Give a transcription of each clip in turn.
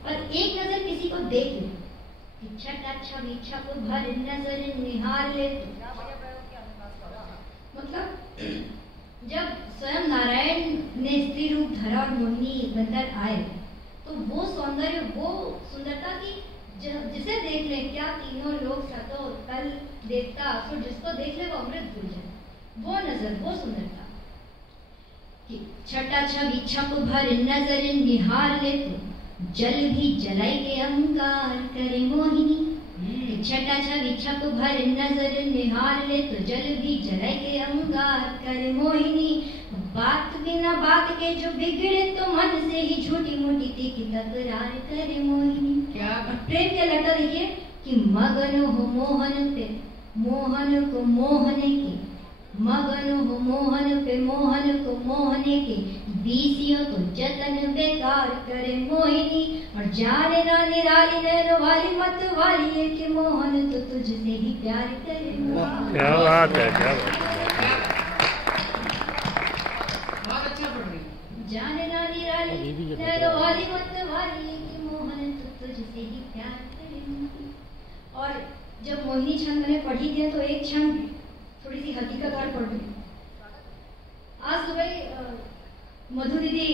और एक नजर किसी को देख ले, छठा छवि छप भर नजर निहार ले। मतलब जब स्वयं नारायण ने स्त्री रूप धरा और मोहिनी बनकर आए तो वो सौंदर्य, वो सुंदरता की जिसे देख ले क्या तीनों लोग सतो कल देवता असुर, जिसको देख ले वो अमृत भूल जाए, वो नजर, वो सुंदरता। छठा छवि छप भर नजर निहार ले तो जल भी जलाई के अंगार करे मोहिनी। छठा छवि छप भर नजर निहार ले तो जल भी जलाई के अंगार करे मोहिनी। बात बिना बात के जो बिगड़े तो मन से ही छोटी मोटी तीखी तकरार करे मोहिनी। क्या प्रेम के लता देखिए कि मगन हो मोहन पे मोहन को मोहने के, मगन हो मोहन पे मोहन को मोहने के, बीसियों तो जतन बेकार करे मोहिनी। और जाने ना निराली नैनो वाली मत वाली है कि मोहन तो तुझसे ही प्यार करे मोहिनी। क्या बात है, क्या बात है, बहुत अच्छा पढ़ रही है। जाने ना निराली नैनो वाली मत वाली है कि मोहन तो तुझसे ही प्यार करे मोहिनी। और जब मोहिनी छंद मैंने पढ़ी थी तो एक छंद थोड़ी सी हकीकत और पढ़ रही। आज सुबह मधु दीदी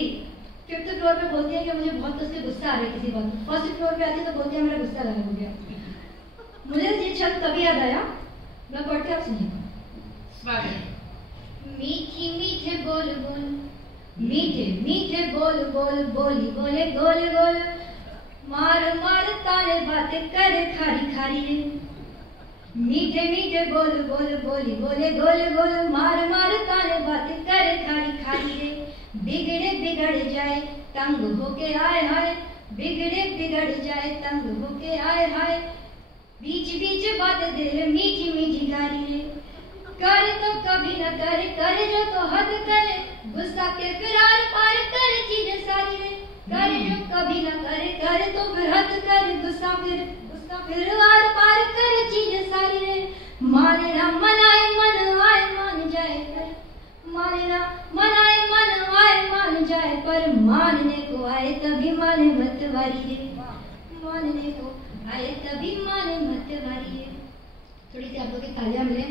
5th फ्लोर पे बोलती है कि मुझे बहुत उससे गुस्सा आ रहा है किसी बात में। 1st फ्लोर पे आती है तो बोलती है मेरा गुस्सा गायब हो गया। मुझे ये शब्द तभी याद आया, मैं पढ़ के आप सुनिएगा। मीठी मीठे बोल बोल, मीठे मीठे बोल बोल, बोली बोले गोल गोल, मार मार ताने बातें करे खारी खारी रे। मीठे मीठे बोल बोल, बोली बोले गोल गोल, मार मार ताने बातें करे खारी खारी रे। बिगड़े बिगड़ जाए तंग होके आए हाय, बिगड़े बिगड़ जाए तंग होके आए हाय, बीच बीच बात दिल मीठी मीठी गारी रे। करे तो कभी न करे, करे जो तो हद करे, गुस्सा के फिरार पार करे चीजें सारी रे। करे जो कभी न करे, करे तो फिर हद करे, गुस्सा फिर वार पार करे चीजें सारी रे। माने ना मनाए मन आए मान जाए कर, माने ना मनाए मन आए मान जाए पर, मानने को आए तभी माने मत वारी रे। मानने को आए तभी माने मत वारी रे। थोड़ी सी आप लोग की तालियां मिले।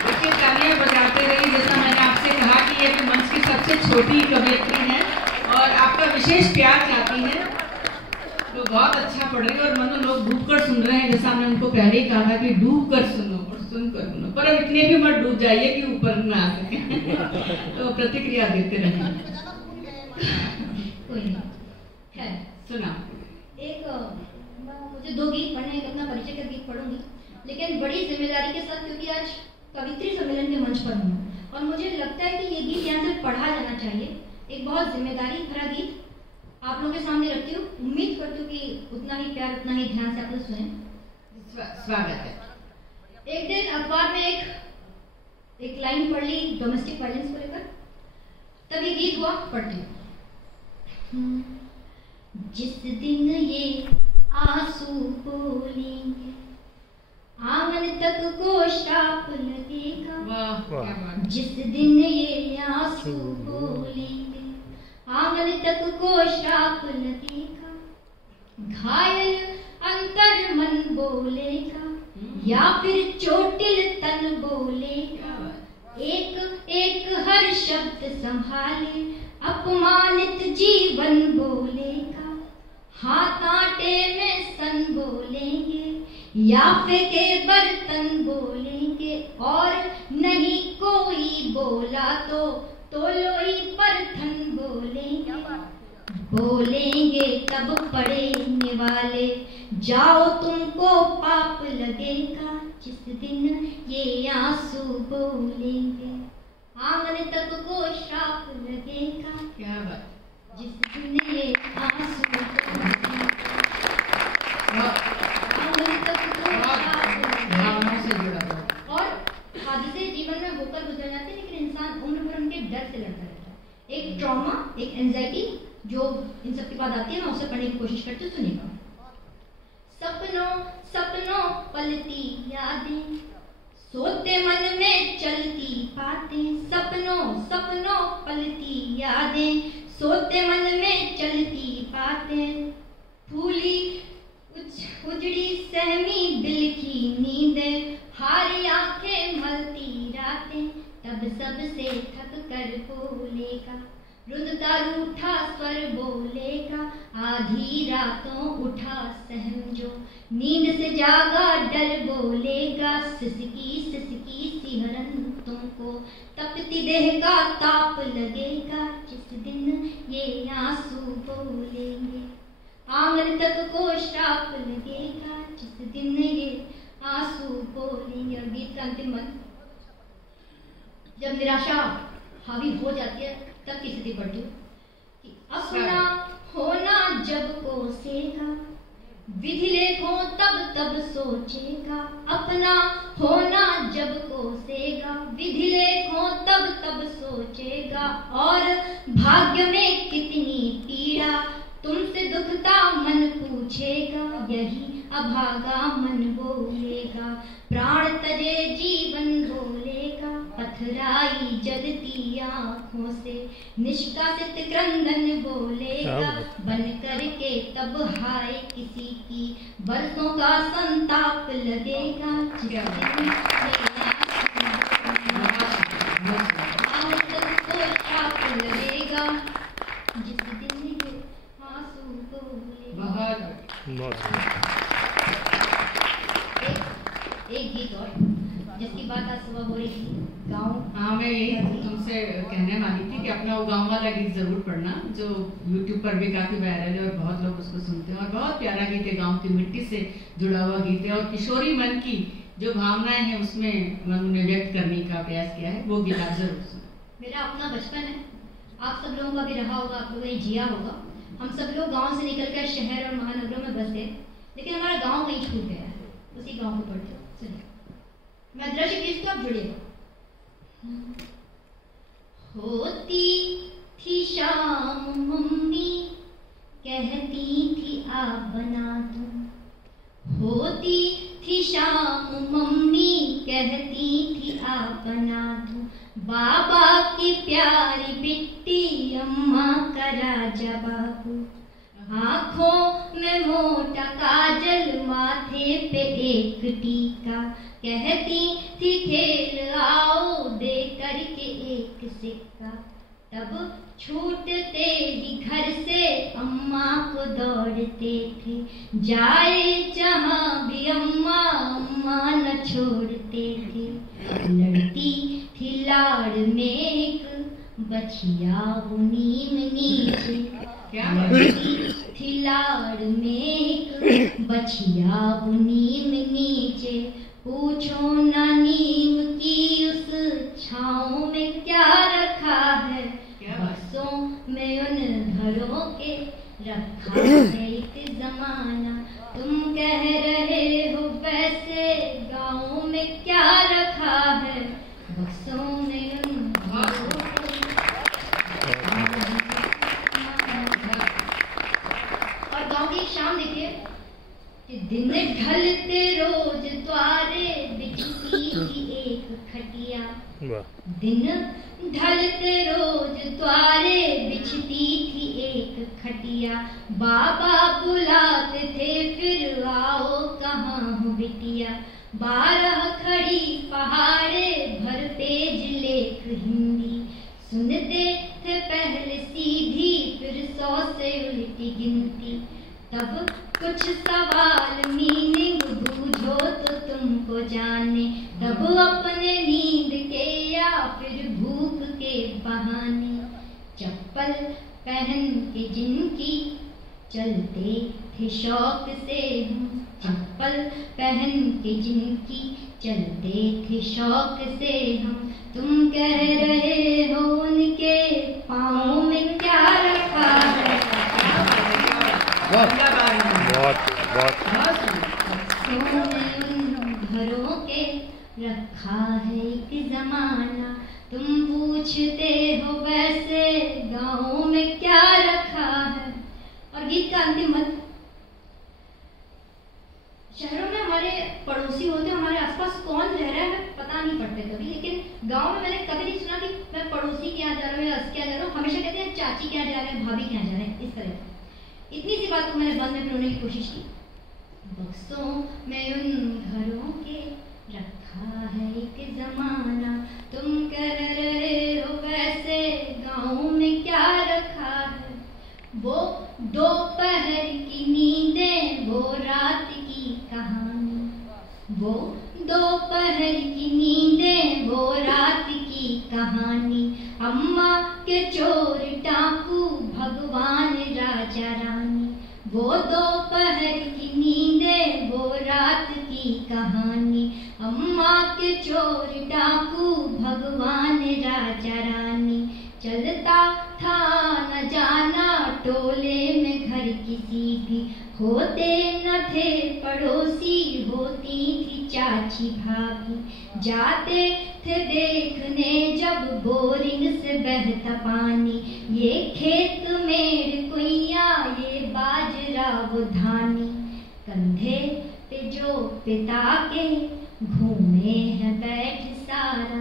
देखिए तालियां बजाते रहिए। जैसा मैंने आपसे कहा कि ये मंच की सबसे छोटी कवयित्री है और आपका विशेष प्यार चाहती है, तो बहुत अच्छा पढ़ रही है। और मनो लोग डूब कर सुन रहे हैं, जैसा हमने उनको पहले ही कहा था कि डूब कर सुनो और सुन कर सुनो, पर अब इतने भी मत डूब जाइए कि ऊपर न आ सके। तो प्रतिक्रिया देते रहें। कोई नहीं है, सुना एक मुझे 2 गीत पढ़ने, एक अपना परिचय का गीत पढ़ूंगी, लेकिन बड़ी जिम्मेदारी के साथ, क्योंकि आज कवित्री सम्मेलन के मंच पर हूँ और मुझे लगता है कि ये गीत यहाँ से पढ़ा जाना चाहिए। एक बहुत जिम्मेदारी भरा गीत आप लोगों के सामने रखती हूँ। उम्मीद करती हूँ कि उतना ही प्यार, उतना ही ध्यान से आप लोग सुने। स्वागत है। एक दिन अखबार में एक लाइन पढ़ ली डोमेस्टिक वायलेंस को लेकर, तब ये गीत हुआ, पढ़ती हूँ। जिस दिन ये आंसू बोलेंगे आंगन तक को श्राप लगेगा। जिस दिन ये आंसू बोलेंगे आंगन तक को श्राप लगेगा। घायल अंतर मन बोलेगा या फिर चोटिल तन बोलेगा। एक एक हर शब्द संभाले अपमानित जीवन बोलेगा। हाथ आटे में सन बोलेंगे या फेंके बर्तन बोलेंगे। और नहीं कोई बोला तो लोई पर थन बोलेंगे। बोलेंगे तब पड़ेने वाले जाओ तुमको पाप लगेगा। जिस दिन ये आंसू बोलेंगे आंगन तक को श्राप लगेगा। क्या बात। जिस दिन ये आंसू बोलेंगे आंगन तक को श्राप लगेगा। और हादसे जीवन में होकर गुजर जाते हैं, लेकिन इंसान उम्र भर उनके डर से लड़ता रहता है। एक ट्रॉमा, एक एंजाइटी जो इन सब के बाद आती है, मैं उसे पढ़ने की कोशिश करती हूँ, सुनिएगा। सपनों सपनों पलती यादें सोते मन में चलती बातें। सपनों सपनों पलती यादें सोते मन में चलती से थक कर बोलेगा, रुदता रूठा स्वर बोलेगा, आधी रातों उठा सहम जो, नींद से जागा डर बोलेगा, सिसकी सिसकी सिहरन तुमको, तपती देह का ताप लगेगा, जिस दिन ये आंसू बोलेंगे, आंगन तक को श्राप लगेगा, जिस दिन ये आंसू बोलेंगे। और गीत का अंतिम मन, जब निराशा हावी हो जाती है तब की स्थिति पढ़ती हूँ कि अपना होना जब कोसेगा, विधि लेखों तब तब सोचेगा, अपना होना जब कोसेगा, विधि लेखों तब तब सोचेगा, और भाग्य में कितनी पीड़ा तुमसे दुखता मन पूछेगा, यही अभागा मन बोलेगा, प्राण तजे जीवन बोलेगा, पथराई जलती आँखों से निष्कासित क्रंदन बोलेगा, बन करके तब हाय किसी की बरसों का संताप लगेगा, लगेगा, जिस दिन ये आंसू बोलेगा। एक गीत और जिसकी बात आज सुबह हो रही थी, गाँव। हाँ, मैं यही तुमसे कहने वाली थी कि अपना वो गाँव वाला गीत जरूर पढ़ना, जो YouTube पर भी काफी वायरल है और बहुत लोग उसको सुनते हैं, और बहुत प्यारा गीत है, गाँव की मिट्टी से जुड़ा हुआ गीत है, और किशोरी मन की जो भावनाएं हैं उसमें मनु ने व्यक्त करने का प्रयास किया है, वो गीत आप जरूर सुनो। मेरा अपना बचपन है, आप सब लोगों का भी रहा होगा, आप लोगों ने जिया होगा। हम सब लोग गाँव से निकलकर शहर और महानगरों में बस गए, लेकिन हमारा गाँव कहीं छूट गया है, उसी गाँव को पढ़ते हो। सुनिए, मैं दृश्य खींचती हूँ, आप जुड़िएगा। होती थी शाम मम्मी कहती थी आप बना दूं, होती थी शाम मम्मी कहती थी आप बना दूं, बाबा की प्यारी बिट्टी अम्मा का राजा बाबू, आँखों में मोटा काजल माथे पे एक टीका, कहती थी खेल आओ दे करके एक सिक्का, तब छूटते ही घर से अम्मा को दौड़ते थे, जाए जहाँ भी अम्मा अम्मा न छोड़ते थे, लड़ती थी लाड़ में एक बछिया वो नीम नीचे, लड़ती थी लाड़ में एक बछिया वो नीम नीचे, पूछो ना नीम की उस छाँव में क्या रखा है, बक्सों में उन घरों के रखा है एक जमाना, तुम कह रहे हो वैसे गाँव में क्या रखा है, बक्सों में उन घरों और गाँव की शाम देखिए कि दिन ढलते रोज द्वारे बिछती थी एक खटिया, दिन ढलते रोज द्वारे बिछती थी एक खटिया, बाबा बुलाते थे फिर आओ कहाँ हो बिटिया, 12 खड़ी पहाड़े भर पेज लेख हिंदी, सुनते थे पहले सीधी फिर 100 से उल्टी गिनती, तब कुछ सवाल मीनिंग बूझो तो तुमको जाने, तब अपने नींद के या फिर भूख के बहाने, चप्पल पहन के जिनकी चलते थे शौक से हम, चप्पल पहन के जिनकी चलते थे शौक से हम, तुम कह रहे हो उनके पाँव में क्या रखा है, घरों के रखा है एक जमाना, तुम पूछते हो वैसे गाँव में क्या रखा है। और गीत का अंतिम मत, शहरों में हमारे पड़ोसी होते हैं, हमारे आसपास कौन रह रहा है पता नहीं पड़ते कभी, लेकिन गांव में मैंने कभी नहीं सुना कि मैं पड़ोसी के यहाँ जा रहा हूँ या उसके यहाँ जा रहा हूँ, हमेशा कहते हैं चाची के यहाँ जा रहे हैं, भाभी के यहाँ जा रहे हैं, इस तरह। इतनी सी बात को मैंने बंद में पिरोने की कोशिश की, बक्सों में उन घरों के रखा है एक जमाना, तुम कह रहे हो वैसे गाँव में क्या रखा है। वो दोपहर की नींदें, वो रात की कहानी, वो दोपहर की नींदें, वो रात की कहानी। अम्मा के चोर डाकू, भगवान राजा रानी, वो दोपहर की नींदें, वो रात की कहानी। अम्मा के चोर डाकू, भगवान राजा रानी। चलता था न जाना टोले में घर किसी भी, होते न थे पड़ोसी, होती थी चाची भाभी। जाते थे देखने जब बोरिंग से बहता पानी, ये खेत मेरे कुइया, ये बाजरा वो धानी। कंधे पे जो पिता के घूमे हैं बैठ सारा,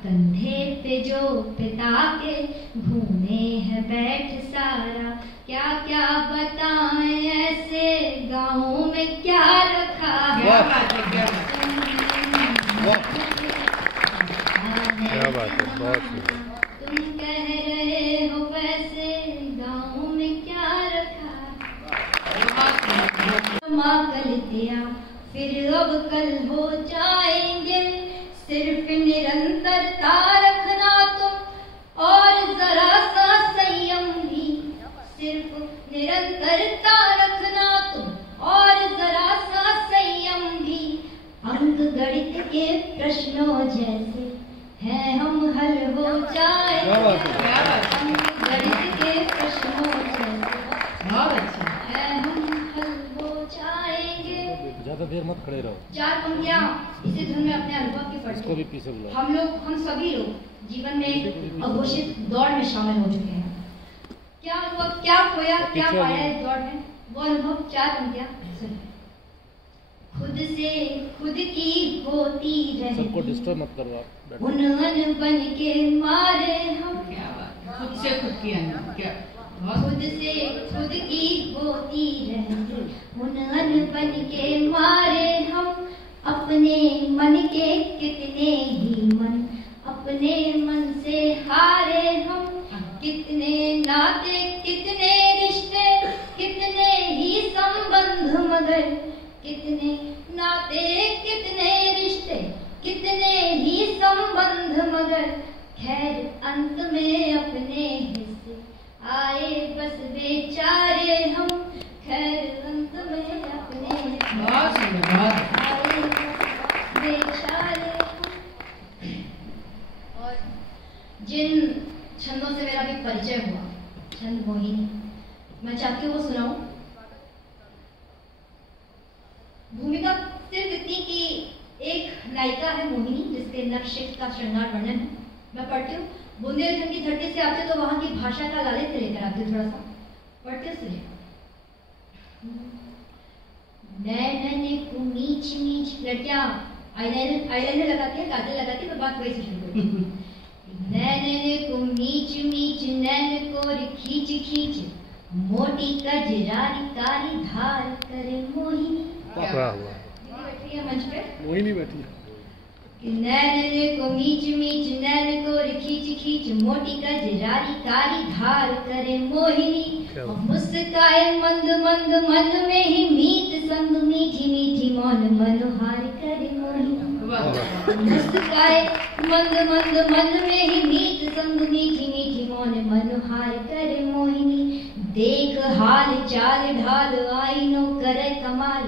कंधे पे जो पिता के घूमे हैं बैठ सारा। क्या क्या बताएं ऐसे गाँव में क्या रखा है। क्या बात है, बहुत सुंदर। तुम कह रहे हो वैसे गाँव में क्या रखा है। कल दिया फिर अब कल हो जाएंगे, सिर्फ निरंतरता रखना तुम और जरा सा संयम भी। सिर्फ निरंतरता रखना तुम और जरा सा संयम भी। अंक गणित के प्रश्नों जैसे हैं हम हल हो जाएंगे। अंक गणित के प्रश्नों जैसे हैं हम हल हो जाएंगे। ज्यादा देर मत खड़े रहो। 4 पंक्तियां इसी धुन में अपने अनुभव की पढ़ते भी पीछे बुलाओ। हम सभी लोग जीवन में एक अघोषित दौड़ में शामिल हो चुके हैं। क्या अनुभव, क्या खोया, क्या पाया इस दौड़ में, वो अनुभव 4 पंक्तियां सुनिए। खुद से खुद की होती रहे, सबको डिस्टर्ब मत करो आप। उन्हन बन के मारे हम। क्या बात, खुद से खुद की अनुभव, क्या खुद से खुद की होती रहे, उन्हन बन के मारे हम। अपने मन के कितने ही मन, अपने मन से हारे हम। कितने नाते, कितने रिश्ते, कितने ही संबंध, मगर कितने नाते, कितने रिश्ते, कितने ही संबंध, मगर खैर अंत में अपने हिस्से आए बस बेचारे हम। खैर अंत में अपने आए बेचारे हम। और जिन छंदों से मेरा भी परिचय हुआ, छंद मोहिनी, मैं चाहती हूँ वो सुनाऊं। भूमिका सिर्फ इतनी कि एक नायिका है मोहिनी, जिसके नक्शे का श्रृंगार वर्णन है। मैं पढ़ती हूँ। बुंदेलखंड की धरती से आते तो वहां की भाषा का लालित्य लेकर आती हूँ। थोड़ा सा पढ़ते सुनिए। नैनन को मीच मीच, लड़कियां आईलाइनर लगाती है, काजल लगाती है, मैं बात वही से शुरू करती हूँ। नैनन को मीच मीच, नैन को खींच खींच, मोटी कजरारी कारी धार करे मोहिनी। बैठी है मंच पे, मोहिनी बैठी है। नैन को मीच मीच, नैन को खींच खींच, मोटी कजरारी कारी धार करे मोहिनी। मुस्काए मंद मंद, मन में ही मीत संग, मीठी मीठी मौन मनोहार करे मोहिनी। मुस्काए मंद मंद, मन में ही मीत संग, मीठी मीठी मौन मनोहार करे मोहिनी। देख हाल चाल ढाल, आईनो करे कमाल,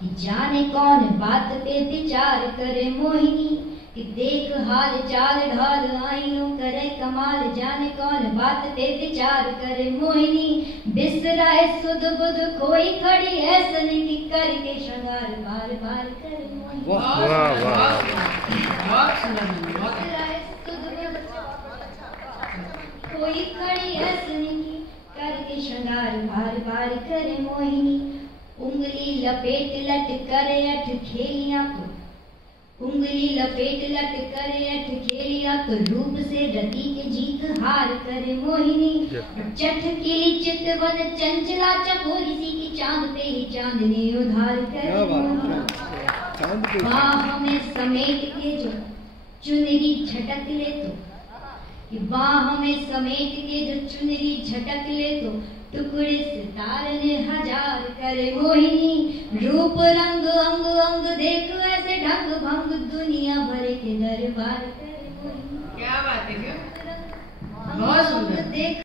कि जाने कौन बात पे विचार करे मोहिनी। कि देख हाल चाल ढाल, आईनो करे कमाल, जाने कौन बात पे विचार करे मोहिनी। बिसराए सुध बुध कोई खड़ी ऐसन, की करके श्रृंगार बार बार करे मोहिनी। बिसराए सुध बुध कोई खड़ी ऐसन, की करके श्रृंगार बार बार करे मोहिनी। उंगली लपेट लट करे अठ खेलिया तो, उंगली लपेट लट करे अठ खेलिया तो, रूप से रति के जीत हार करे मोहिनी। चटकीली चितवन चंचला चकोरी सी, की चांद पे ही चांदनी उधार करे मोहिनी। बाह में समेट के जो चुनरी झटक ले तो, कि बाह में समेट के जो चुनरी झटक ले तो, टुकड़े सितारे हजार करे मोहिनी, रूप रंग अंग अंग देख ऐसे ढंग भंग, दुनिया भर के दरबार करे मोहिनी। क्या बात है, क्या बहुत सुंदर। देख